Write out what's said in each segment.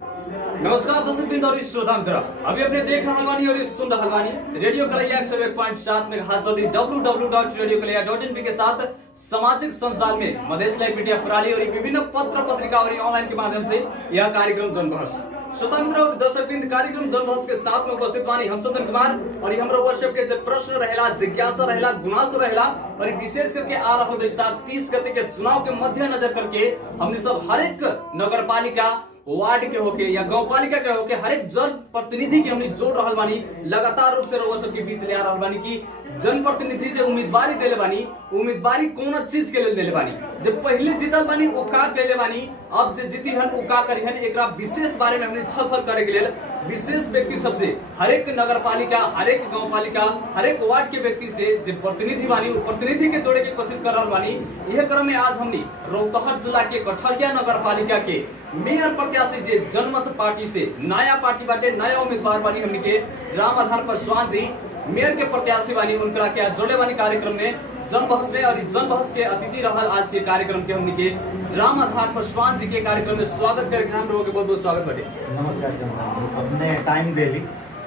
नमस्कार दर्शक बिंदु और श्रोता मित्र, अभी अपने देख रहल बानी और सुन रहल बानी रेडियो कलैया 101.7 मेगाहर्ट्ज और www.radiokaleya.in के साथ सामाजिक संचार में मधेश लाइव मीडिया प्रणाली और विभिन्न पत्र पत्रिका और ऑनलाइन के माध्यम से यह कार्यक्रम जनबहस श्रोता मित्र और दर्शक बिंदु कार्यक्रम जनबहस के साथ में उपस्थित बानी हम चंदन कुमार और हमरा व्हाट्सएप के जो प्रश्न रहेला, जिज्ञासा रहेला, गुनासो रहेला और विशेष करके आ रहा बैसाख 30 गते के चुनाव के मद्देनजर करके हमने सब हर एक नगर पालिका वार्ड के होके या गांव पालिका के होके हर एक जन प्रतिनिधि के हमने जोड़ रहल बानी, लगातार रूप से रउआ सब के बीच ले आ रहल बानी कि जन प्रतिनिधि जो उम्मीदवारी देले बानी, उम्मीदवारी कौन चीज के लिए देले बानी, जब पहले जीतल बानी वो का केले बानी, अब जे जीती हन वो का करी हन, एकरा विशेष बारे में हमने छलफल करे के लेल विशेष व्यक्ति सबसे हर एक नगर पालिका, हर एक गांव पालिका, हर एक वार्ड के व्यक्ति से जो प्रतिनिधि बानी वो प्रतिनिधि के जोड़े की कोशिश कर रहल बानी। यह क्रम में आज हमने रौतहट जिला के कठरिया नगर पालिका के मेयर प्रत्याशी जे जनमत पार्टी से नया पार्टी बाटे, नया उम्मीदवार बानी हमने के रामआधार पासवान जी मेयर के प्रत्याशी बानी, उनका के आज जोड़े बानी कार्यक्रम में जनबहस में। और जनबहस के अतिथि रहल आज के कार्यक्रम के हमने के रामआधार पासवान जी के कार्यक्रम में स्वागत करके हम लोगों के बहुत बहुत स्वागत बाटे। नमस्कार चंदन, अपने टाइम देली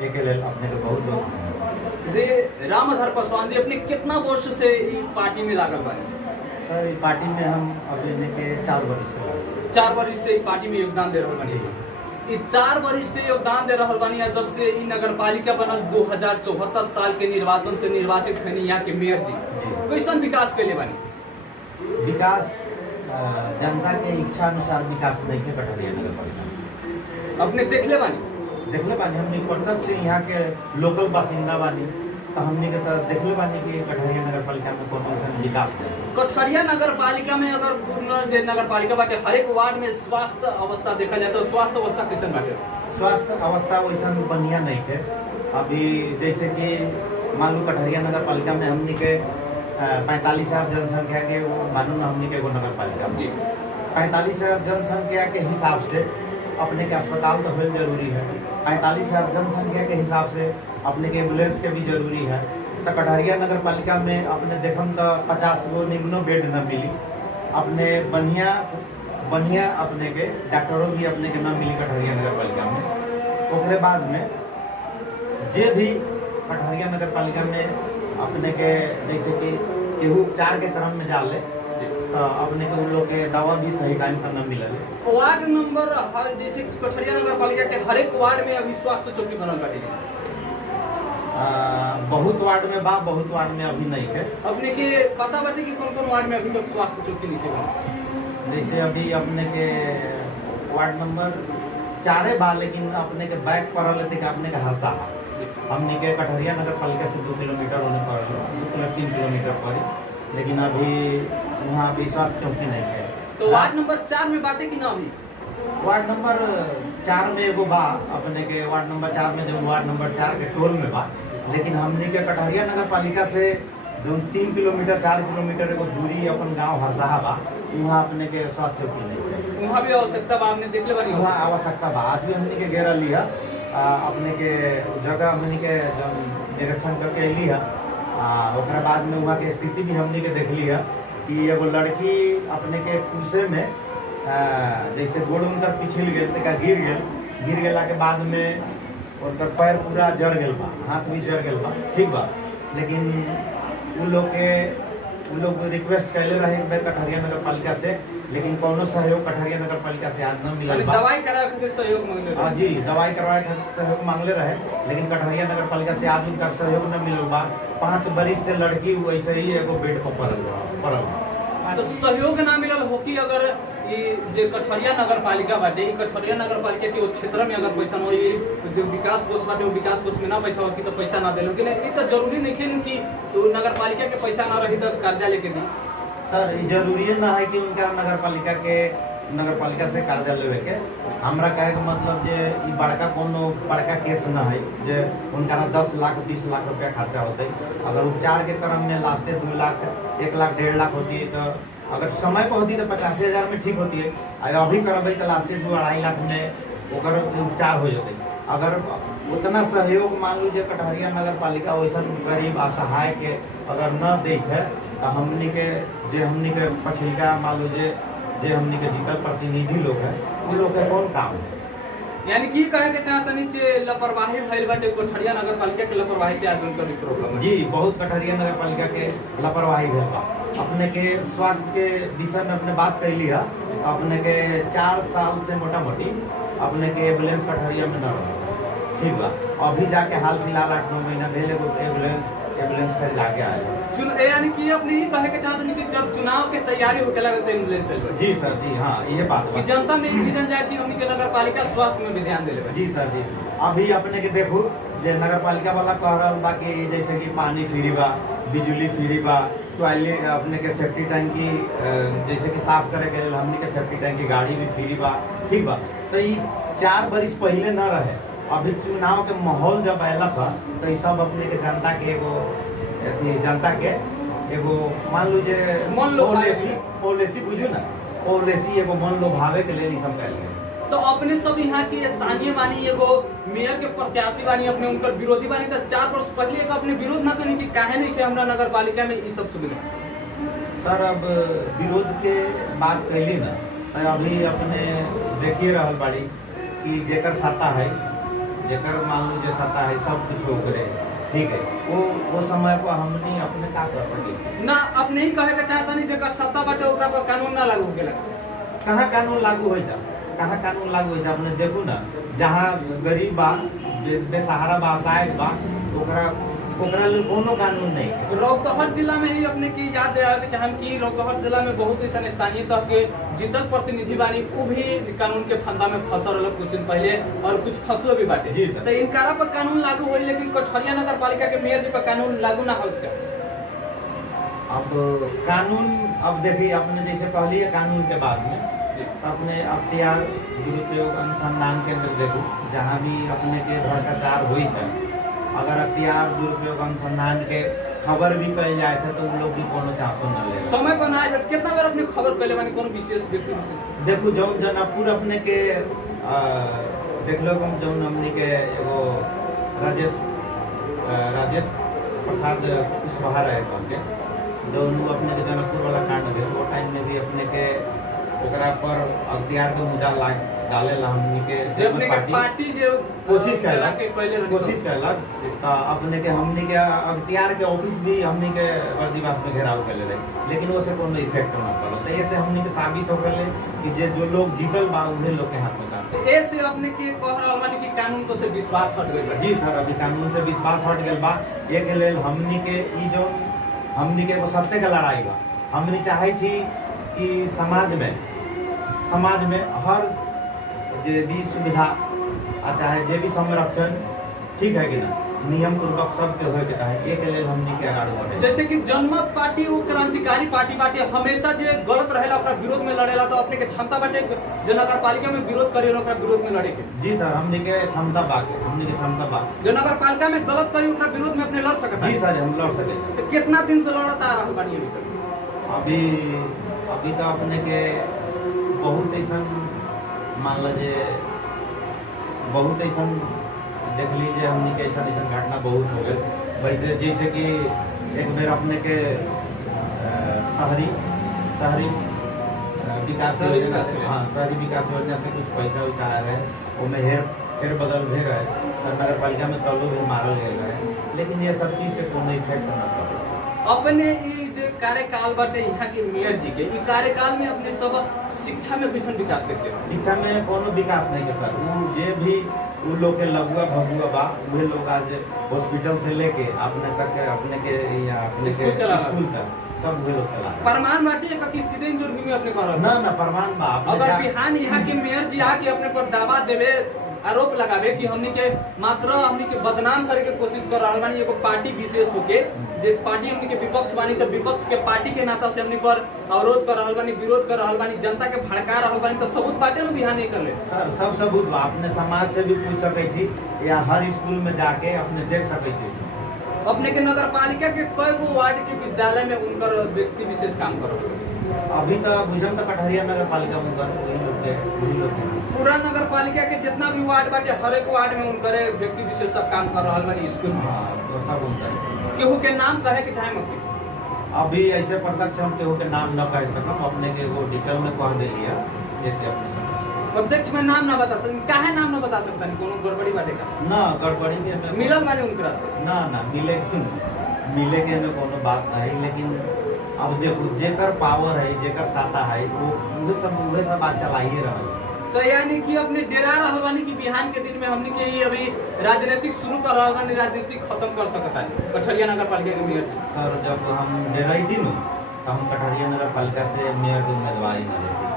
एक लेल अपने के बहुत बहुत जे रामआधार पासवान जी अपने कितना वर्ष से ई पार्टी में लागल बानी? सर ई पार्टी में हम अभी के 4 वर्ष से लागल। 4 वर्ष से पार्टी में योगदान दे रहल बानी। ई 4 वर्ष से योगदान दे रहल बानी जब से ई नगर पालिका बनल 2074 साल के निर्वाचन से निर्वाचित हनी यहाँ के मेयर जी कैसन विकास कैले बानी? विकास जनता के इच्छा अनुसार विकास नहीं के कठरिया नगर पालिका अपने देखले बानी? हमने प्रत्यक्ष से यहाँ के लोकल बासिंदा बानी, तो हमने के तो देखले बानी कि कठरिया नगर पालिका में कौन विकास है। कठरिया नगर पालिका में अगर पूर्ण जे नगर पालिका बाटे हर एक वार्ड में स्वास्थ्य अवस्था देखा जाए तो स्वास्थ्य अवस्था कैसन बाटे? स्वास्थ्य अवस्था वैसा बढ़िया नहीं है। अभी जैसे कि मान लो कठरिया नगर पालिका में हमने के 45,000 जनसंख्या के मानो ना हमने के एगो नगर पालिका 45,000 जनसंख्या के हिसाब से अपने के अस्पताल तो होल जरूरी है। 45,000 जनसंख्या के हिसाब से अपने के एम्बुलेंस के भी जरूरी है। तो कठरिया नगर पालिका में अपने देखम तो 50 गो निम्नो बेड न मिली, अपने बढ़िया अपने के डॉक्टरों भी अपने के न मिली कठरिया नगर पालिका में। ओकरे बाद में जे भी कठरिया नगर पालिका में अपने के जैसे कि केहू उपचार के क्रम में जाले तो अपने को उन लोग के दवा भी सही टाइम पर न मिलल। वार्ड नंबर हर जैसे कि कठरिया नगर पालिका के हर एक वार्ड में अभी स्वास्थ्य चौकी बनल बाटे? बहुत वार्ड में बा, बहुत वार्ड में अभी नहीं है। अपने के पता बाटे कि कौन कौन वार्ड में अभी तक स्वास्थ्य चौकी नहीं है? जैसे अभी अपने के वार्ड नंबर 4 बा, लेकिन अपने के बैक पर लेते कि अपने के हरसा हमने के कठरिया नगर पालिका से 2 किलोमीटर होने पर 3 किलोमीटर पड़ी, लेकिन अभी वहाँ भी स्वास्थ्य चौकी नहीं है। तो वार्ड नंबर 4 में बाटे कि ना? अभी वार्ड नंबर 4 में एगो बा, अपने के वार्ड नंबर 4 में जो वार्ड नंबर 4 के टोल में बा, लेकिन हमने के कठरिया नगर पालिका से जो 3 किलोमीटर 4 किलोमीटर एगो दूरी अपन गाँव हरसाहा बा, वहाँ अपने के स्वास्थ्य चौकी नहीं है। वहाँ भी आवश्यकता बा, आपने देख ले बानी? वहाँ आवश्यकता बा, आज भी हमने के घेरा लिया, अपने के जगह हमने के निरीक्षण करके अली है। ओकरा बाद में वहाँ के स्थिति भी हमने के देख लिया कि एगो लड़की अपने के कुर्से में जैसे गोड़ उनकर पिछल गए तो गिर गेला के बाद में उनकर पैर पूरा जड़ गल बा, हाथ भी जड़ गल बा, ठीक बा, लेकिन उ लोग रिक्वेस्ट कैले रहे एक बार कठरिया नगर पालिका से, लेकिन कोनो सहयोग कठरिया नगर पालिका से आज न मिलल बा। दवाई करावे के सहयोग मांगले रहे? जी, दवाई करवाए के सहयोग मांगले रहे, लेकिन कठरिया नगर पालिका से आज उनका सहयोग न मिलल बा। 5 बरिस से लड़की वैसे ही एगो बेड पर पड़ल। तो सहयोग ना मिलल हो कि अगर ये जे कठरिया नगर पालिका बाटे, कठरिया नगर पालिका के क्षेत्र में अगर पैसा न होई, जो विकास कोष बाटे वो विकास कोष में ना पैसा हो कि तो पैसा ना देलो कि नहीं, तो जरूरी नहीं है कि तो नगर पालिका के पैसा ना रही तो कर्जा लेके दी? सर ये जरूरी ना है कि उनका नगर पालिका से कर्जा लेवे के। हमरा कहे के मतलब जे ई बड़का कोनो बड़का केस ना है जे उनका 10 लाख 20 लाख रुपया खर्चा होते। अगर उपचार के क्रम में लास्टे 2 लाख 1 लाख 1.5 लाख होती है, तो अगर समय पर होती तो 85,000 में ठीक होती है। अभी करबे तो लास्टे 2-2.5 लाख में ओकर उपचार हो जाते। अगर उतना सहयोग मान लीजिए कठरिया नगर पालिका वैसा गरीब असहाय के अगर न दे है तो हमने के पछिलका मान लीजिए जे हमने के जीतल प्रतिनिधि लोग है, उन लोग के कौन काम है? यानी कि कहे के चाहतनी जे लापरवाही भइल बाटे कोठरिया नगर पालिका के लापरवाही से आज उनकर प्रॉब्लम है। जी बहुत कटहरिया नगर पालिका के लापरवाही भेल बा। अपने के स्वास्थ्य के विषय में अपने बात कैली है। अपने के 4 साल से मोटा मोटी अपने के एम्बुलेंस कटहरिया में न रहा, ठीक बा। अभी जाके हाल फिलहाल 8-9 महीना भेल एगो एम्बुलेंस खरीदा के आया। यानी कि अपने ही कहे के चाहतनी कि जब चुनाव के तैयारी होके लगते एम्बुलेंस चल जी सर जी हाँ ये बात कि जनता में विजन जाए कि हमनी के नगर पालिका स्वास्थ्य में भी ध्यान देले बा। जी सर जी। अभी अपने के देखू जे नगर पालिका वाला कह रहा बा कि जैसे कि पानी फ्री बा, बिजली फ्री बा, टॉयलेट अपने के सेफ्टी टैंकी जैसे कि साफ करे के लिए हमनी के सेफ्टी टैंकी गाड़ी भी फ्री बा, ठीक बा। तो ये 4 बरिस पहले न रहे। अभी चुनाव के माहौल जब आयला था तो ये सब अपने के जनता के एगो मान लीजिए पॉलिसी बुझू ना, पॉलिसी एगो मन लोभावे के लिए सब कल गए। तो अपने सब यहाँ की स्थानीय बानी एगो मेयर के प्रत्याशी बानी, अपने उनकर विरोधी बानी। तो 4 वर्ष पहले एक अपने विरोध ना करनी कि काहे नहीं के हमरा नगर पालिका में ये सब सुविधा। सर अब विरोध के बात कैली ना तो अभी अपने देखिए रहल बाड़ी कि जेकर सत्ता है, जेकर मान लीजिए सत्ता है, सब कुछ हो करे, ठीक है। वो समय पर हमनी अपने का कर सके ना अपने ही कहे के चाहता नहीं जेकर सत्ता बाटे ओकरा पर कानून ना लागू होके कहाँ कानून लागू होता, कहाँ कानून लागू होता। अपने देखू ना जहाँ गरीब बा, बेसहारा बा, असहाय बा, ओकरा लिए कोनो कानून नहीं। रौतहट जिला में ही अपने की याद दिलावे के चाहम कि रौतहट जिला में बहुत ऐसा स्थानीय तह के जितक प्रतिनिधि बानी वो भी कानून के फंदा में फंसल रहा कुछ दिन पहले और कुछ फसलों भी बाटे। तो इनकारा पर कानून लागू हुई लेकिन कटहरिया नगर पालिका के मेयर जी पर कानून लागू ना हो। अब कानून अब देखिए अपने जैसे कहली है कानून के बाद में अपने अख्तियार दुरुपयोग अनुसंधान केंद्र देखो जहाँ भी अपने के भ्रष्टाचार हुई है, अगर अख्तियार दुरुपयोग अनुसंधान के खबर भी कल जाए थे तो उन लोग भी कोनो चांसो न ले समय पर ना कितना बार अपने खबर पहले माने कोनो विशेष व्यक्ति देखो जौन जनकपुर अपने के देख लो हम जौन हमनी के एगो राजेश प्रसाद कुशवाहा रहे के जौन वो अपने के जनकपुर वाला कांड भेल वो टाइम में भी अपने के ओकरा पर अख्तियार के मुद्दा डाले ला हमनी के पार्टी जो कोशिश कैलक तो अपने के हमनी के अख्तियार के ऑफिस भी हमनी के वर्दीवास में घेराव कर ले, लेकिन वो से कोनो इफेक्ट ना पड़ल। तो ऐसे हमनी के साबित हो गए कि जो लोग जीतल बा उहे लोग के हाथ में काम। तो ऐसे अपने के कह रहल बानी कि कानून को से विश्वास हट गइल बा। जी सर अभी कानून से विश्वास हट गइल बा। एक लेल हमनी के ई जो हमनी के एगो सत्य के लड़ाई बा। हमनी चाहे छी कि समाज में हर जे भी सुविधा चाहे जे भी संरक्षण ठीक है कि ना नियम पूर्वक सबके होए के चाहे एक लेल हमनी के आगाड़ी बढ़े। जैसे कि जनमत पार्टी वो क्रांतिकारी पार्टी बाटे हमेशा जे गलत रहेला ओकरा विरोध में लड़ेला। तो अपने के क्षमता बाटे जो नगर पालिका में विरोध करेला ओकरा विरोध में लड़े के। जी सर हमनी के क्षमता बा जो नगर पालिका में गलत करी ओकरा विरोध में अपने लड़ सकता है। जी सर हम लड़ सके। तो कितना दिन से लड़त आ रहल बानी अभी तक? अभी तो अपने के बहुत ऐसा मान लीजिए बहुत ऐसा देख लीजिए हमने के ऐसा घटना बहुत हो गए। वैसे जैसे कि एक बेर अपने के शहरी विकास योजना से शहरी विकास योजना से कुछ पैसा वैसा आया है उसमें हेर बदल भी रहे तो नगर पालिका में तल्लू भी मारल गए रहे, लेकिन ये सब चीज से कोनो इफेक्ट न पड़े। अपने ये जो कार्यकाल बाटे यहाँ के मेयर जी के कार्यकाल में अपने सब शिक्षा में कैसन विकास देखे? शिक्षा में कोनो विकास नहीं के सर। वो जे भी उ लोग के लघुआ भगुआ बा वही लोग आज हॉस्पिटल से लेके अपने तक अपने के अपने के स्कूल तक सब वही लोग चला। प्रमाण बाटे कि सीधे इंटरव्यू में अपने कह ना प्रमाण बा। अगर बिहान यहाँ के मेयर जी आके अपने पर दावा देवे आरोप लगावे कि हमनी के मात्र हमनी के बदनाम करे के कोशिश कर रहल बानी एगो पार्टी विशेष होके जे पार्टी हमनी के विपक्ष बानी तो विपक्ष के पार्टी के नाता से हमनी पर अवरोध कर रहल बानी, विरोध कर रहल बानी, जनता के भड़का रहल बानी, तो सबूत बाटे न बिहान नहीं करले। सर सब सबूत बा। अपने समाज से भी पूछ सके छी या हर स्कूल में जाके अपने देख सके छी। अपने के नगर पालिका के कई गो वार्ड के विद्यालय में उनकर व्यक्ति विशेष काम कर रहे। अभी तो बुझम तो कटहरिया नगर पालिका में वही लोग पूरा नगर पालिका के जितना भी वार्ड बाटे हर एक वार्ड में उनकर व्यक्ति विशेष सब काम कर रहल बानी स्कूल में। तो सब उनका केहू के नाम कहे के चाहे मत अभी ऐसे प्रत्यक्ष हम केहू के नाम न कह सकम। अपने के वो डिटेल में कह दिलिया जैसे अपने समझ। अध्यक्ष में नाम ना बता सकते, काहे नाम ना बता सकता नहीं, कोनो गड़बड़ी बाटे का ना गड़बड़ी के में मिलल माने उनकरा से ना ना मिले सुन मिले के में कोनो बात नहीं, लेकिन अब जेकर पावर है जेकर साता है वो सब बात चलाइए रहा। तो यानी कि अपने डेरा रहल बानी कि बिहान के दिन में हमने के ही अभी राजनीतिक शुरू कर रहल बानी, राजनीतिक खत्म कर सकता है कठरिया नगर पालिका के मेयर। सर जब हम डेराई थी न तो हम कठरिया नगर पालिका से मेयर की उम्मीदवारी न लेते।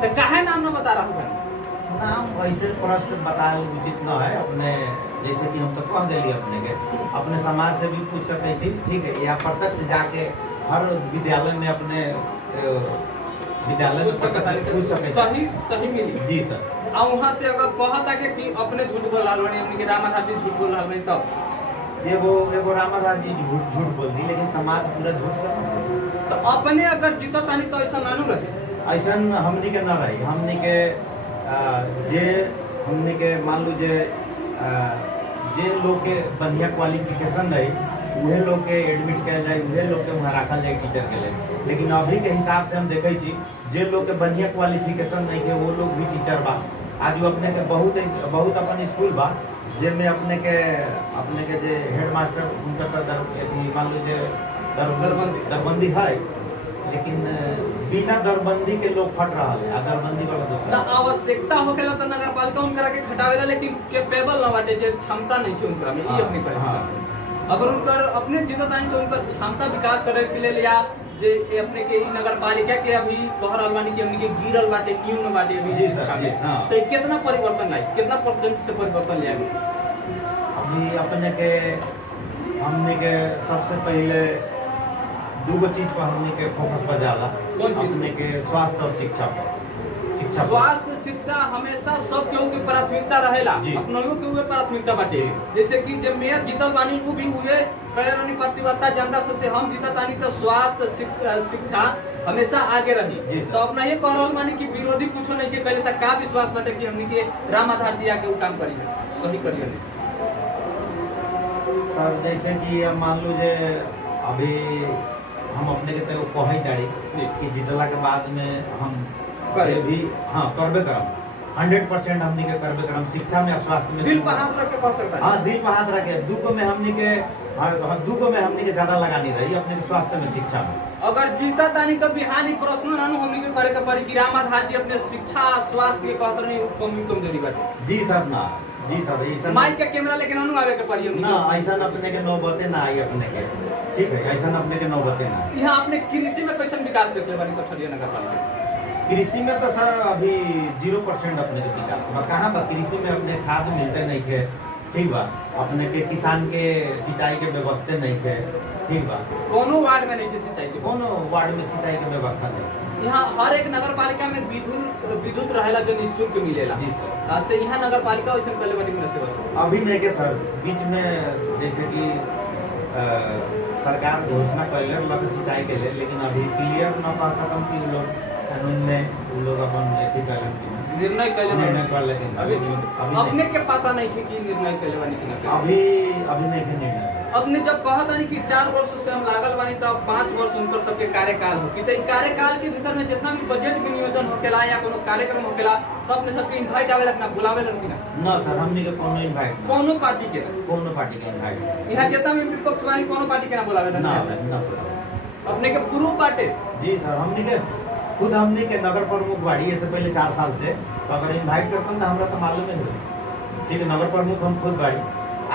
तो काहे नाम ना बता रहा हूँ नाम ऐसे प्रश्न बताए उचित न है, अपने जैसे कि हम तो कह दिली अपने के अपने समाज से भी पूछ सकते छी, ठीक है, या प्रत्यक्ष जाके हर विद्यालय में अपने विद्यालय में पूछ सकते सही सही मिली जी सर। और वहाँ से अगर कहता कि अपने झूठ बोल रहा बानी, हमने के रामाधार जी झूठ बोल रहा बानी, तब एगो रामाधार जी झूठ बोल दी, लेकिन समाज पूरा झूठ कर। तो अपने अगर जीता तानी तो ऐसा नानू रहे, ऐसा हमनी के न रही। हमनी के जे हमनी के मान लो जे लोग के बढ़िया क्वालिफिकेशन रही उहे लोग के एडमिट किया जाए, उहे लोग के वहाँ रखल जाए टीचर के लिए। लेकिन अभी के हिसाब से हम देखे छी जे लोग के बढ़िया क्वालिफिकेशन नहीं थे वो लोग भी टीचर बा। आज अपने के बहुत अपन स्कूल बा जेमे अपने के जे हेड मास्टर उनका मान लो जे दरबंदी है, लेकिन बिना दरबंदी के लोग फट रहा है। दरबंदी वाला दूसरा आवश्यकता होकेला तो नगर पालिका उनकरा के खटावेला, लेकिन कैपेबल ना बाटे, जे क्षमता नहीं है उनकरा में, ये अपनी कहे। अगर उनकर अपने जीतत आनी तो उनकर क्षमता विकास करे के लिए या जे अपने के नगर पालिका के अभी कह रहल बानी कि हमनी के गिरल बाटे न्यून बाटे अभी शिक्षा में, तो कितना परिवर्तन लाई, कितना परसेंट से परिवर्तन ले आवे? अभी अपने के हमने के सबसे पहले दूगो चीज पर हमने के फोकस बजाला, अपने के स्वास्थ्य और शिक्षा पर। स्वास्थ्य शिक्षा हमेशा सब केहू के प्राथमिकता रहेला, अपनों के हुए प्राथमिकता बाटे। जैसे कि जब मेयर जीतल बानी वो भी हुए कहे प्रतिबद्धता जनता से हम जीतत आनी तो स्वास्थ्य शिक्षा हमेशा आगे रही। तो अपना ये कह रहल मानी कि विरोधी कुछ नहीं के पहले तक का विश्वास बाटे कि हमनी के रामाधार जी आके वो काम करी सही करिए सर। जैसे कि मान लो जे अभी हम अपने के तो कही जाड़ी कि जीतला के बाद में हम भी करबे करम 100% हमनी के करबे करम। शिक्षा में स्वास्थ्य में दिल पर हाथ रख के कह सकता है। हाँ दिल पर हाथ रखे। दूगो में हमनी के ज्यादा लगानी रही अपने के स्वास्थ्य में शिक्षा में। अगर जीता तानी तो बिहानी प्रश्न नानू हमनी के करे के पड़ी कि रामाधार जी अपने शिक्षा स्वास्थ्य के कहत रही कमजोरी बाटे। जी सर ना जी सर ऐसा माइक के कैमरा लेके नानू आवे के पड़ी ना, ऐसा अपने के नौबते ना आई अपने के, ठीक है, ऐसा अपने के नौबते ना। यहाँ अपने कृषि में कैसे विकास देख ले बानी कठरिया नगर पालिका? कृषि में तो सर अभी 0% अपने के विकास बा। कहाँ बा कृषि में अपने खाद मिलते नहीं के, ठीक बा, अपने के किसान के सिंचाई के व्यवस्था नहीं के, ठीक बा, कोनो वार्ड में नहीं के सिंचाई के, कोनो वार्ड में सिंचाई के व्यवस्था नहीं। यहाँ हर एक नगर पालिका में विद्युत रहेला जो निःशुल्क मिलेला। जी सर। तो यहाँ नगर पालिका वैसे पहले बड़ी सेवा अभी नहीं के सर, बीच में जैसे कि सरकार घोषणा कैले लग सिंचाई के लिए, लेकिन अभी क्लियर न पा सकम कि लोग कानून में वो लोग अपन एथी निर्णय कर लेकिन अभी अपने के पता नहीं थे कि निर्णय कैले बानी कि ना अभी नहीं थे निर्णय। अपने जब कहता नहीं कि 4 वर्ष से हम लागल बानी तो 5 वर्ष उनकर सबके कार्यकाल हो कि तो कार्यकाल के भीतर में जितना भी बजट विनियोजन होकेला या कोनो कार्यक्रम होकेला तो अपने सबके इनवाइट आवेला ना बुलावेला कि ना सर हमनी के कोनो इनवाइट कोनो पार्टी के इनवाइट यहाँ जितना भी विपक्ष वाली कोनो पार्टी के ना बुलावेला ना अपने के पूर्व पार्टी। जी सर हमनी के खुद हमनी के नगर प्रमुख बाड़ी से पहले 4 साल से, तो अगर इनवाइट करते तो हमरा तो मालूम ही हो, ठीक है, नगर प्रमुख हम खुद बाड़ी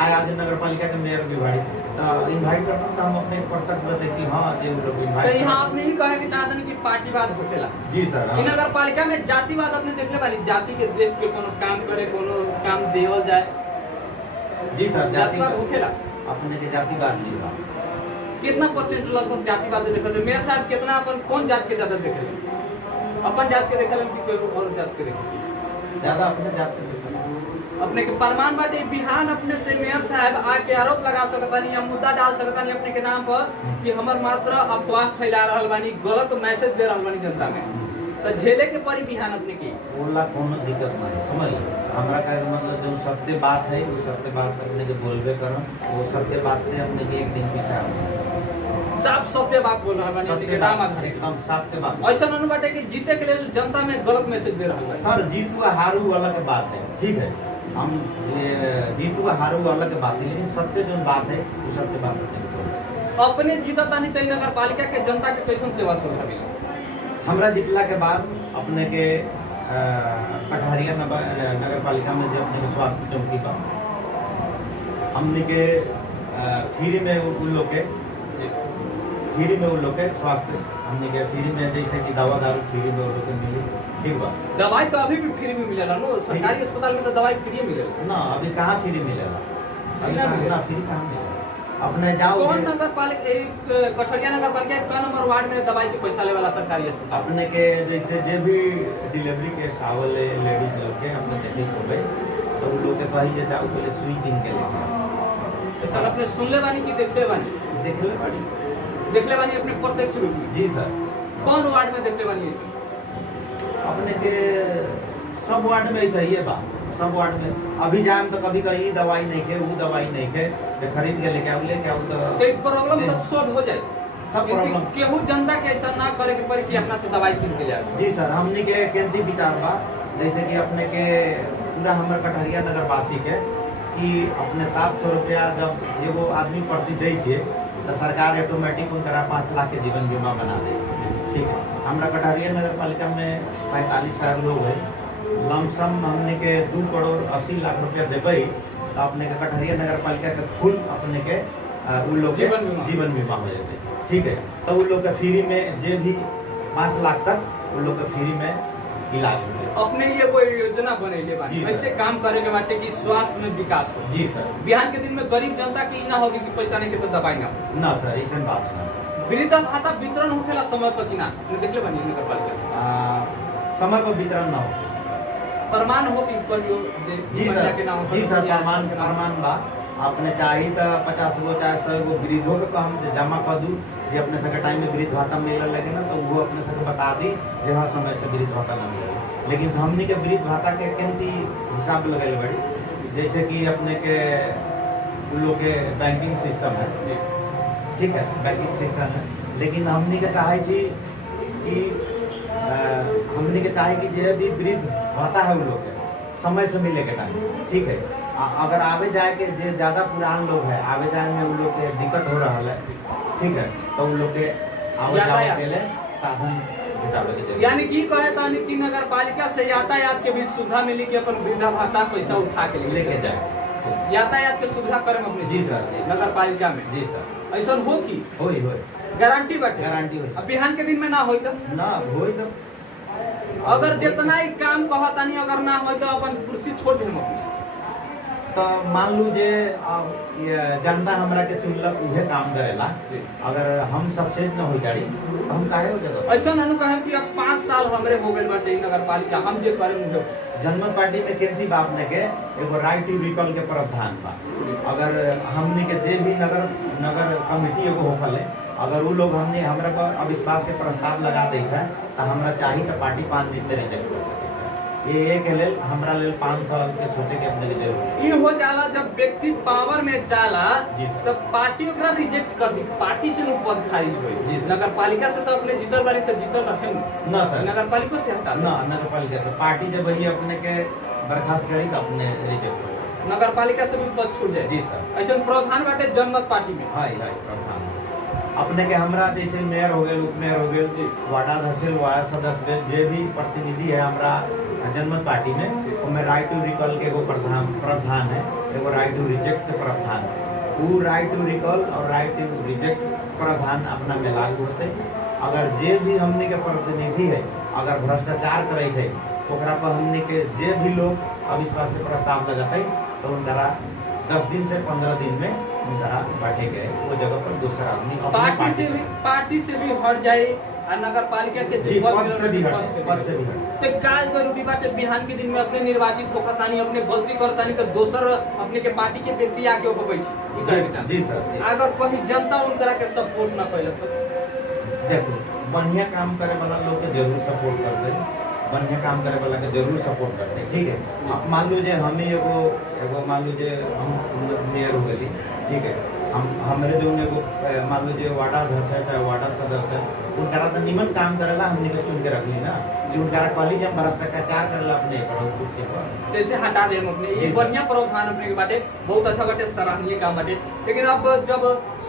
आज नगर पालिका के मेयर भी बाड़ी, तो इनवाइट करते तो हम अपने प्रत्यक्ष बताती हाँ जे लोग इनवाइट। तो यहाँ आपने ही कहा कि चाहते हैं कि पार्टीवाद होकेला। जी सर। नगर पालिका में जातिवाद अपने देखले बानी, जाति के देख के कोनो काम करे कोनो काम देवल जाए। जी सर जातिवाद होकेला अपने के जातिवाद नहीं बा। कितना परसेंट लगभग जातिवाद देखते? मेयर साहब कितना अपन कौन जात के ज्यादा देखेले? अपन जात के देखेले कि कोई और जात के देखेले? ज्यादा अपने जात के देखेले। अपने के प्रमाण बाटे बिहान अपने से मेयर साहब आके आरोप लगा सकता नहीं या मुद्दा डाल सकता नहीं अपने के नाम पर कि हमर मात्र अफवाह फैला रहल बानी, गलत मैसेज दे रहल बानी जनता में, तो झेले के परी बिहान अपने की बोला कोनो दिक्कत नहीं। समझ हमरा का मतलब जो सत्य बात है वो सत्य बात अपने के बोलबे करम, वो सत्य बात से अपने के एक दिन पीछा साफ सत्य बात बोल रहा बानी सत्य के बात, नाम आधार एकदम सत्य बात। ऐसा नहीं बाटे कि जीते के लिए जनता में गलत मैसेज दे रहा है सर जीतू हारू अलग बात है, ठीक है, हम जीतू हारू अलग बात है, लेकिन सत्य जो बात है वो सत्य बात है। अपने जीता तानी तई नगर पालिका के जनता के कैसन सेवा सुविधा मिली? हमरा जीतला के बाद अपने के कटहरिया नगर पालिका में जो अपने के स्वास्थ्य चौकी बा, हमने के फ्री में उन लोग के स्वास्थ्य हमने के फ्री में, जैसे कि दवा दारू फ्री में उन लोग के मिली, ठीक बा। दवाई तो अभी भी फ्री में मिलेला नो, सरकारी अस्पताल में तो दवाई फ्री मिलेला ना, अभी कहाँ फ्री मिलेगा, अभी ना कहाँ मिलेला। ना फ्री कहाँ मिलेगा। अपने जाओ कौन नगर पालिका कठरिया नगर पालिका का नंबर वार्ड में दवाई के पैसा ले वाला सरकारी अस्पताल? अपने के जैसे जे भी डिलीवरी के सावल लेडीज लोग के अपने देखे हो गए तो उन लोग के कही जे जाओ पहले सुई किन के लेके तो सर अपने सुनले बानी कि देखले बानी? देख ले पड़ी। देखले बानी अपने प्रत्यक्ष रूप में? जी सर। कौन वार्ड में देखले बानी ऐसे? अपने के सब वार्ड में ऐसा ही है बा, सब वार्ड में। अभी जाए तो कभी कहीं दवाई नहीं के, वो दवाई नहीं के, तो खरीद के लेके आओ तो प्रॉब्लम सब सॉल्व हो जाए, सब प्रॉब्लम। केहू जनता के ऐसा ना करे के पड़े कि अपना से दवाई किन के जाए। जी सर, हमने के केंद्रीय विचार बा, जैसे कि अपने के पूरा हमारे कटहरिया नगर वासी के कि अपने 700 रुपया जब एगो आदमी प्रति दे छे तो सरकार ऑटोमेटिक उनका 5 लाख के जीवन बीमा बना दे, ठीक है। हमारा कटहरिया नगर पालिका में 45,000 लोग है, लमसम हमने के 2 करोड़ 80 लाख रुपया देवे तो अपने के कटहरिया नगर पालिका के फुल अपने के उन लोग के जीवन बीमा हो जाते, ठीक है। तो उन लोग के फ्री में जे भी 5 लाख तक उन लोग के फ्री में इलाज हो जाए। अपने लिए कोई योजना बनैले बानी जी ऐसे काम करे के बाटे कि स्वास्थ्य में विकास हो? जी सर। बिहान के दिन में गरीब जनता की ना होगी कि पैसा नहीं के तो दवाई ना हो। ना सर, ऐसा बात नहीं। वृद्धा भाता वितरण होखेला समय पर कि ना? देखले बानी नगर पालिका समय पर वितरण ना हो। प्रमाण हो कि कहियो जी सर, के ना हो? जी सर, प्रमाण बा। अपने चाही तो 50 गो चाहे 100 गो वृद्धों के हम जमा कर दूँ, जे अपने सबके टाइम में वृद्ध भाता मिलने लगे ना तो वो अपने सबके बता दी जे हाँ समय से वृद्ध भाता ना मिले। लेकिन हमने के वृद्ध भाता के केंती हिसाब लगे बड़ी, जैसे कि अपने के उन लोग के बैंकिंग सिस्टम है, ठीक है, बैंकिंग सिस्टम है। लेकिन हमने के चाहे छी कि हमने के चाहे कि जे भी वृद्ध भाता है उन लोग के समय से मिले के टाइम, ठीक है। अगर आवे जाए के जे ज्यादा पुरान लोग है, आवे जाए में उन लोग के दिक्कत हो रहा है, ठीक है, तो उन लोग के आवे जाए के लिए साधन जुटावे के जरूरत। यानी की कहे तानी कि नगर पालिका से यातायात के भी सुविधा मिली कि अपन वृद्धा भाता पैसा उठा के लेके जाए, यातायात के सुविधा करे अपने? जी सर, नगर पालिका में? जी सर। ऐसा हो की होई गारंटी बाटे? गारंटी हो। अब बिहान के दिन में ना होई तो ना होई तो अगर जितना ही काम कहतानी अगर ना होई तो अपन कुर्सी छोड़ देम अपने। तो मान लू जे जनता हमरा के चुनलक उहे काम करेला, अगर हम सक्सेस न हो जाड़ी तो हम काहे हो जगह। ऐसा नानू कहे कि अब 5 साल हमरे हो गए बाटे नगर पालिका, हम जे करे मुझे जनमत पार्टी में केंद्रीय बाप ने के एगो राइट टू रिकॉल के प्रावधान बा। अगर हमने के जे भी नगर कमेटी एगो होखल है, अगर वो लोग हमने हमरा पर अविश्वास के प्रस्ताव लगा देता है तो हमरा चाहिए तो पार्टी 5 दिन में रिजेक्ट कर सके। ये के लेल हमरा लेल 5 साल के सोचे के अपने के जरूरत। ई हो जाला जब व्यक्ति पावर में जाला तब पार्टी ओकरा रिजेक्ट कर दी, पार्टी से नु पद खारिज होई। नगर पालिका से तो अपने जीतल बारी तो जीतल रहे ना सर, नगर पालिका से हटा ना, नगर पालिका से पार्टी जब वही अपने के बर्खास्त करी तो अपने रिजेक्ट हो, नगर पालिका से भी पद छूट जाए। जी सर। ऐसा प्रावधान बाटे जनमत पार्टी में? हाय प्रावधान अपने के हमरा जैसे मेयर हो गए, उप मेयर हो गए, वार्ड अध्यक्ष, वार्ड सदस्य, जे भी प्रतिनिधि है हमरा जनमत पार्टी में, उनमें राइट टू रिकॉल के एगो प्रावधान है, एगो राइट टू रिजेक्ट के प्रावधान है। वो राइट टू रिकॉल और राइट टू रिजेक्ट प्रावधान अपना में लागू होते। अगर जे भी हमने के प्रतिनिधि है अगर भ्रष्टाचार करे थे ओकरा पर हमने के जे भी लोग अविश्वास के प्रस्ताव लगाते तो उनका 10 दिन से 15 दिन में उनका बैठे गए वो जगह पर दूसरा आदमी पार्टी से भी हट जाए और नगर पालिका के पद से भी हट। तो काज जरूरी बाटे बिहान के दिन में अपने निर्वाचित होकर तानी अपने गलती करतानी तो दोसर अपने के पार्टी के व्यक्ति आके ऊपर बैठी। जी सर। अगर कहीं जनता उन तरह के सपोर्ट ना कैलक तो देखो बढ़िया काम करे वाला लोग के जरूर सपोर्ट करते, बढ़िया काम करे वाला के जरूर सपोर्ट करते, ठीक है। मान लो जे हमें एगो मान लो जे हम मेयर हो गई, ठीक है, हमरे जो एगो मान लो जो वार्ड अध्यक्ष है चाहे वार्ड सदस्य है उनका तो निमन काम करेला हमने के चुन के रखली ना कि उनका कॉलेज हम भ्रष्टाचार करेला अपने पर कुर्सी पर जैसे हटा दे हम अपने ये बढ़िया प्रावधान अपने के बाटे बहुत अच्छा बाटे सराहनीय काम बाटे लेकिन अब जब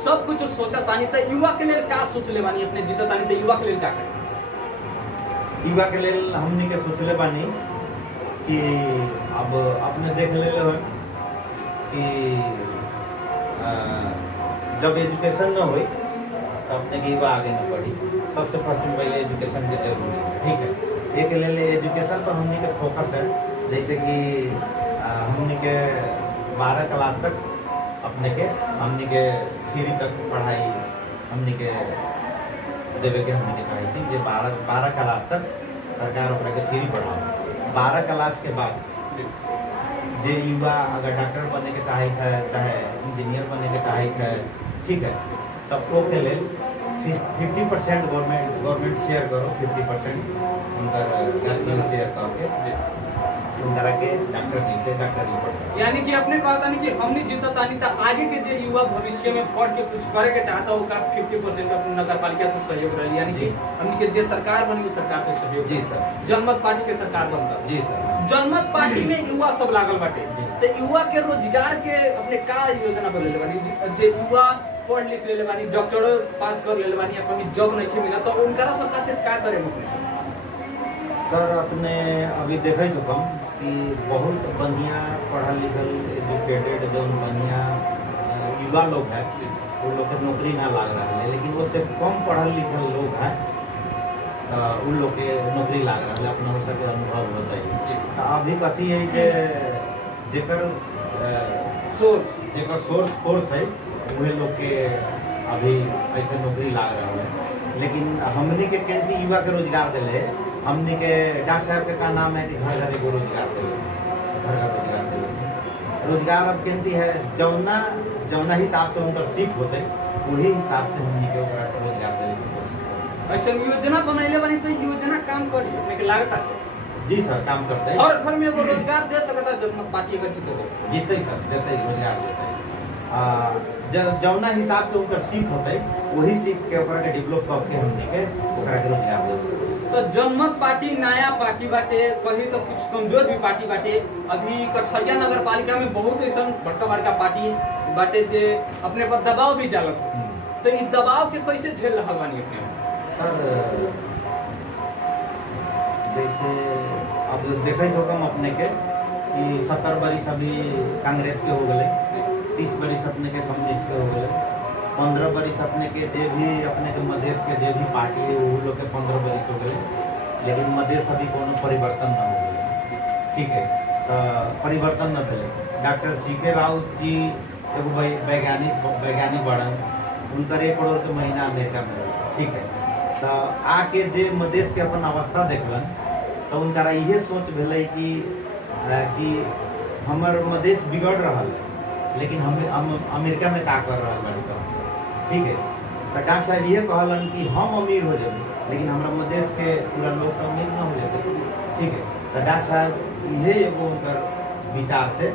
सब कुछ सोचा तानी तो युवा के लिए क्या सोच ले बानी अपने जीता तानी तो युवा के लिए क्या करें युवा के लिए हमने के सोचले बानी कि अब अपने देख ले कि जब एजुकेशन न हुई तो अपने के युवा आगे न बढ़ी सबसे फर्स्ट में पहले एजुकेशन के जरूरी है ठीक है एक ले एजुकेशन पर हमने के फोकस है जैसे कि हमने के 12 क्लास तक अपने के हमने के फ्री तक पढ़ाई हमने के देवे के हमने के चाहे थी जो 12 क्लास तक सरकार ओकरा के फ्री पढ़ाओ 12 क्लास के बाद जे युवा अगर डॉक्टर बनने के चाहे है चाहे इंजीनियर बनने के चाहे है ठीक है तब वो के लिए 50% गवर्नमेंट शेयर करो 50% उनका शेयर करके उनका के डॉक्टर से डॉक्टर ही पढ़ो यानी कि अपने कहता नहीं कि हमने जीता तानी तो आगे के जो युवा भविष्य में पढ़ के कुछ करे के चाहता हो का 50% अपनी नगर पालिका से सहयोग रही यानी कि हमने के जो सरकार बनी उस सरकार से सहयोग जी सर जनमत पार्टी के सरकार बनता जी सर जनमत पार्टी में युवा सब लागल बाटे तो युवा के रोजगार के अपने का योजना बनेले बानी जे युवा पढ़ लिख ले बानी डॉक्टर पास कर ले बानी या कहीं जॉब नहीं मिला तो उनका सब खातिर का करे सर अपने अभी देखे तो कम कि बहुत बढ़िया पढ़ल लिखल एजुकेटेड जो बढ़िया युवा लोग हैं वो लोग के नौकरी ना लाग रहा है लेकिन वो से कम पढ़ल लिखल लोग हैं उन लोग के नौकरी लाग रहा है अपना सबके अनुभव होता है तो अभी कथी है जे जेकर सोर्स फोर्स है वही लोग के अभी ऐसे नौकरी लाग रहा है लेकिन हमने के केंद्रीय युवा के रोजगार दिले हमने के डॉक्टर साहब के का नाम है कि घर घर को रोजगार दिले घर घर रोजगार दिले रोजगार अब केंद्रीय है जौना हिसाब से उनका सीट होते वही हिसाब से हमने के रोजगार दिले की कोशिश करें ऐसे योजना बनैले बनी तो योजना काम करी अपने के लागत जी सर काम करते हैं हर घर में वो रोजगार दे सकता जनमत पार्टी अगर जीते सर देते रोजगार देते जौना हिसाब के उनका सीट होते वही सीट के ऊपर के डेवलप करके हमने के ओकरा के रोजगार देते तो जनमत पार्टी नया पार्टी बाटे कहीं तो कुछ कमजोर भी पार्टी बाटे अभी कठरिया नगर पालिका में बहुत ऐसा बड़का बड़का पार्टी बाटे जे अपने पर दबाव भी डालत हो तो इस दबाव के कैसे झेल रहा बानी अपने सर जैसे अब देखे तो कम अपने के कि 70 बरिस अभी कांग्रेस के हो गए 30 बरिस अपने के कम्युनिस्ट के हो गए 15 बरिस अपने के जे भी अपने के मधेश के जे भी पार्टी है वो लोग के 15 बरिस हो गए लेकिन मधेश अभी कोनो परिवर्तन न हो गए ठीक है तो परिवर्तन न दिले डॉक्टर CK राउत जी एगो वैज्ञानिक बढ़न उनकर 1 करोड़ के महीना अमेरिका में ठीक है तो आके जे मधेश के अपन अवस्था देखलन तो उनका ये सोच भेलै कि हमर मधेश बिगड़ रहा है लेकिन हम अमेरिका में का कर रहा है ठीक है तो डॉक्टर साहब ये कहलन कि हम अमीर हो जाए लेकिन हमारा मधेश के पूरा लोग तो अमीर न हो जाते ठीक है तो डॉक्टर साहब ये एगो उनकर विचार से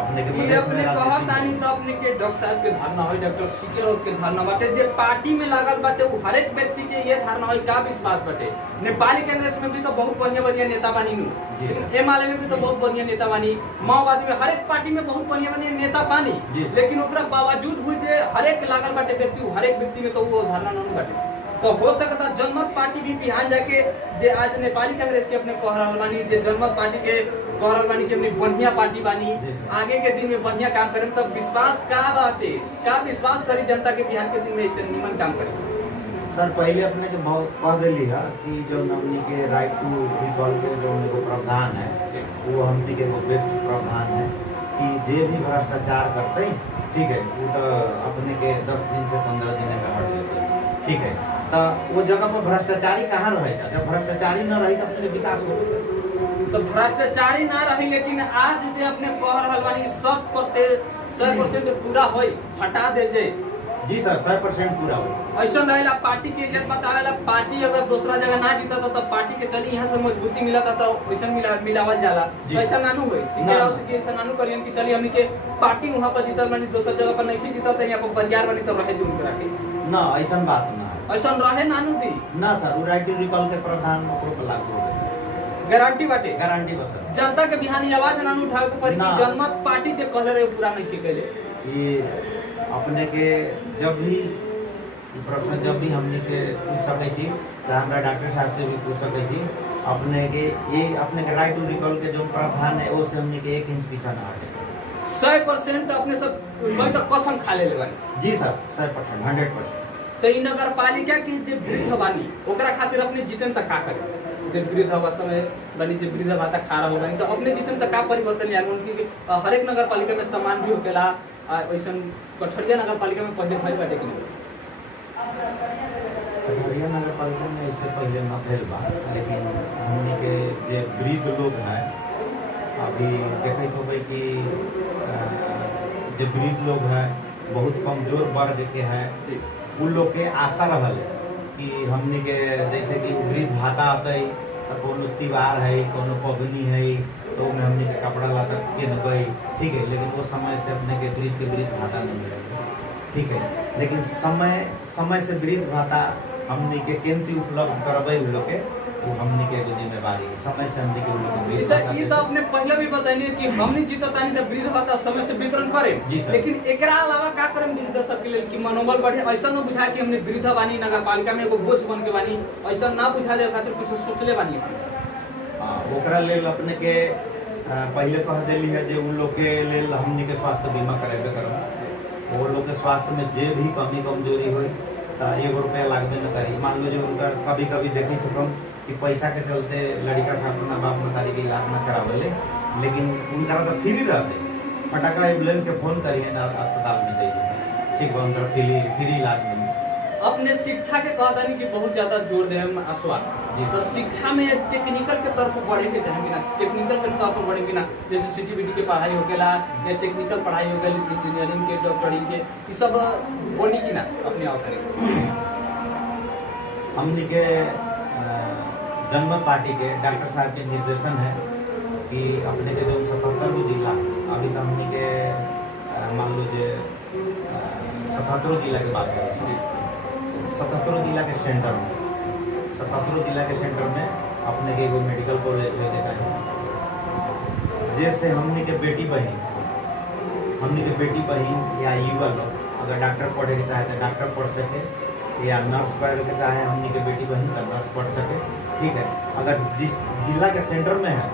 अपने के ये अपने कहत आनी तो अपने के डॉक्टर साहब के धारणा होई डॉक्टर CK राउत के धारणा बाटे जे पार्टी में लागल बाटे वो हर एक व्यक्ति के ये धारणा होई का विश्वास बाटे नेपाली कांग्रेस में भी तो बहुत बढ़िया नेता बानी नु लेकिन एमआलए में भी तो बहुत बढ़िया नेता बानी माओवादी में हर एक पार्टी में बहुत बढ़िया नेता बानी लेकिन ओकरा बावजूद हुई जे हर एक लागल बाटे व्यक्ति हर एक व्यक्ति में तो वो धारणा न बाटे तो हो सकता जनमत पार्टी भी बिहान जाके जे आज नेपाली कांग्रेस के अपने कह रहल बानी जे जनमत पार्टी के कह रहल बानी कि अपनी बढ़िया पार्टी बानी आगे के दिन में बढ़िया काम करें तब विश्वास का बाटे का विश्वास करी जनता के बिहान के दिन में ऐसे निमन काम करे सर पहले अपने के बहुत कह दिली है कि जो हमने के राइट टू रिकॉल के जो उनको प्रावधान है वो हमने के बेस्ट प्रावधान है कि जे भी भ्रष्टाचार करते ठीक है वो तो अपने के 10 दिन से 15 दिन में हट देते ठीक है तो वो जगह पर भ्रष्टाचारी कहाँ रहेगा जब भ्रष्टाचारी न रही तो अपने विकास होगा तो भ्रष्टाचारी ना रही लेकिन आज जे अपने कह रहल बानी 100% पूरा होई हटा दे जे जी सर 100% पूरा हुआ। ऐसा रहेला पार्टी के इज्जत बतावेला, पार्टी अगर दूसरा जगह ना जीता तब पार्टी के चली यहाँ से मजबूती मिला था तो वैसा मिलावल जाला। ऐसा नानू हुई सीधे राउत जी ऐसा नानू करियन कि चली हमनी के पार्टी वहाँ पर जीता बनी, दूसरा जगह पर नहीं जीता तो यहाँ पर परिवार बनी तो रहे जुन करा के ना ऐसा बात ना ऐसा रहे नानू दी ना सर। वो राइट टू रिकॉल के प्रावधान ओकरो पर लागू हो गए, गारंटी बाटे, गारंटी बस सर। जनता के बिहानी आवाज नानू उठावे के पड़ी कि जनमत पार्टी जे कहले रहे पूरा नहीं केले। ये अपने के जब भी प्रश्न जब भी हमने के पूछ सकै छी, चाहे हमरा डॉक्टर साहब से भी पूछ सकै छी, अपने के ये अपने के राइट टू रिकॉल के जो प्रावधान है वो से हमने के 1 इंच पीछे ना हटे। 100% अपने सब कोई तो कसम खा ले बानी। जी सर 100% 100%। तो इ नगर पालिका के जे वृद्ध बानी ओकरा खातिर अपने जीतन तक का करे, जे वृद्ध अवस्था में बनी जे वृद्ध भाता खा रहा होगा तो अपने जीतन तक का परिवर्तन लाए। उनकी हर एक नगर पालिका में समान भी होकेला, वैसा कठरिया नगर पालिका में पहले भइल बाटे कि नहीं? कठरिया नगर पालिका में इससे पहले न भेल बा, लेकिन हमने के जे वृद्ध लोग हैं अभी देखते होबे कि जे वृद्ध लोग हैं बहुत कमजोर वर्ग के हैं, उन लोग के आशा रहल कि हमने के जैसे कि वृद्ध भाता आते तो कोनो त्योहार है कोनो पबनी है तो में हमने के कपड़ा लाता किनबे, ठीक है, लेकिन वो समय से अपने के वृद्ध भाता नहीं मिलेगा, ठीक है। लेकिन समय से वृद्ध भाता हमने के केंद्र उपलब्ध करबे उन लोग के, वो हमने के एगो जिम्मेवारी समय से हमने के उन लोग के ये तो अपने पहले भी बताइए कि हमने जीता तानी तो वृद्ध भाता समय से वितरण करे, लेकिन एकरा अलावा का करम वृद्ध सब के लिए कि मनोबल बढ़े। ऐसा न बुझा कि हमने वृद्ध बानी नगर पालिका में एगो बोझ बन के बानी, ऐसा ना बुझा ले खातिर कुछ सोचले बानी। ओकरा लेल अपने के पहले कह देली है जे उन लोग के लेल हमने के स्वास्थ्य बीमा कराबे करब। वो लोग के स्वास्थ्य में जे भी कमी कमजोरी हो तो 1 रुपया लागबे न करी। मान लो जो उनका कभी कभी देखे हम कि पैसा के चलते लड़का से अपना बाप मतारी के इलाज न करावे, लेकिन उनका तो फ्री रहते फटाका एम्बुलेंस के फोन करिए ना अस्पताल में जाइए, ठीक है, उनका फ्री इलाज में। अपने शिक्षा के कहतानी कि बहुत ज्यादा जोर दे हम स्वास्थ्य तो शिक्षा में टेक्निकल के तरफ बढ़े के चाहे बिना, टेक्निकल के तरफ बढ़े बिना, जैसे सीटीबीटी के पढ़ाई हो गया या टेक्निकल पढ़ाई हो गया, इंजीनियरिंग के डॉक्टरी के ये सब बोली कि ना अपने आवतरी हमने के जनमत पार्टी के डॉक्टर साहब के निर्देशन है कि अपने के जो 77 जिला अभी तो हमने के मान लो जो 77 जिला की बात करें, 77 जिला के सेंटर में 77 जिला के सेंटर में अपने के एगो मेडिकल कॉलेज होने चाहिए, जैसे हमने के बेटी बहन या युवा लोग अगर डॉक्टर पढ़े के चाहे तो डॉक्टर पढ़ सके, या नर्स पढ़ के चाहे हमने के बेटी बहन तो नर्स पढ़ सके, ठीक है। अगर जिला के सेंटर में है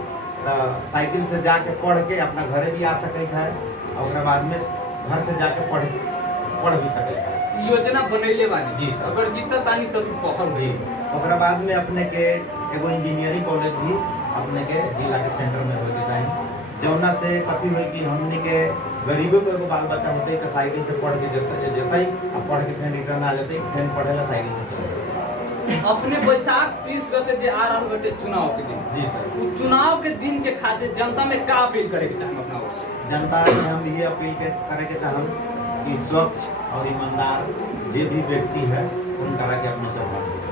तो साइकिल से जाके पढ़ के अपना घरे भी आ सके है, और बाद में घर से जाके पढ़ भी सके है। योजना बनैले बानी जी सर। अगर जीता तानी तभी पहल जी। ओकरा बाद में अपने के एगो इंजीनियरिंग कॉलेज भी अपने के जिला के सेंटर में होके चाहिए, जौना से कथी हुई कि हमने के गरीबों को एगो बाल बच्चा होते कि साइकिल से पढ़ के जेते और पढ़ के फिर रिटर्न आ जाते, फिर पढ़े ला साइकिल से चले। अपने बैसाख 30 गते जे आ रहल बटे चुनाव के दिन, जी सर, वो चुनाव के दिन के खातिर जनता में का अपील करे के चाहे अपना ओर से? जनता से हम ये अपील करे के चाहम कि स्वच्छ और ईमानदार जे भी व्यक्ति है उनका के अपने से वोट दें।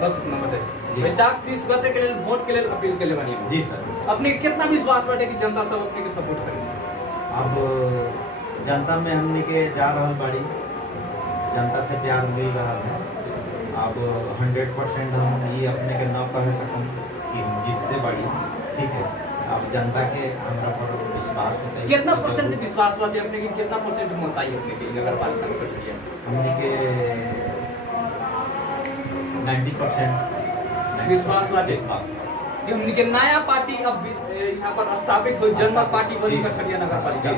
बस इतना बताइए। बैसाख 30 गते के लिए वोट के लिए अपील के लिए बनी। जी सर। अपने कितना विश्वास बाटे कि जनता सब अपने के सपोर्ट करेगी? अब जनता में हमने के जा रहल बाड़ी, जनता से प्यार मिल रहा है। अब 100% हम ये अपने के न कह सकूँ कि हम जीतते बाड़ी, ठीक है। अब जनता के हमरा पर विश्वास होता है। कितना परसेंट विश्वास बाटे अपने के? कितना परसेंट मत आई अपने के नगर पालिका में कठरिया? हमने के 90% विश्वास बाटे कि हमने के नया पार्टी अब यहाँ पर स्थापित हो, जनता पार्टी बनी कठरिया नगर पालिका।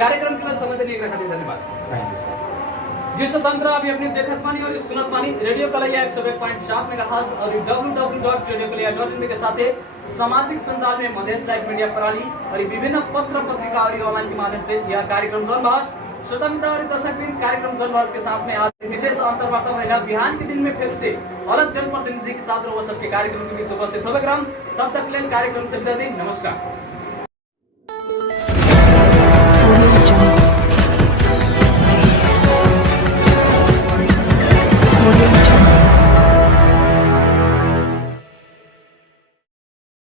कार्यक्रम के लिए समय देने के खातिर धन्यवाद। Thank you sir. जी स्वतंत्र अभी अपने देखत पानी और सुनत पानी रेडियो कलैया 101.7 मेगाहर्ट्ज और www.radiokalaia.in के साथ सामाजिक संजाल में मधेश लाइव मीडिया प्रणाली और विभिन्न पत्र पत्रिका और ऑनलाइन के माध्यम से यह कार्यक्रम जनभाष श्रोता मित्र और दर्शक कार्यक्रम जनभाष के साथ में आज विशेष अंतर्वार्ता महिला बिहान के दिन में फिर से अलग जनप्रतिनिधि के साथ सबके कार्यक्रम के बीच उपस्थित होगा। तब तक कार्यक्रम से विदा दी। नमस्कार।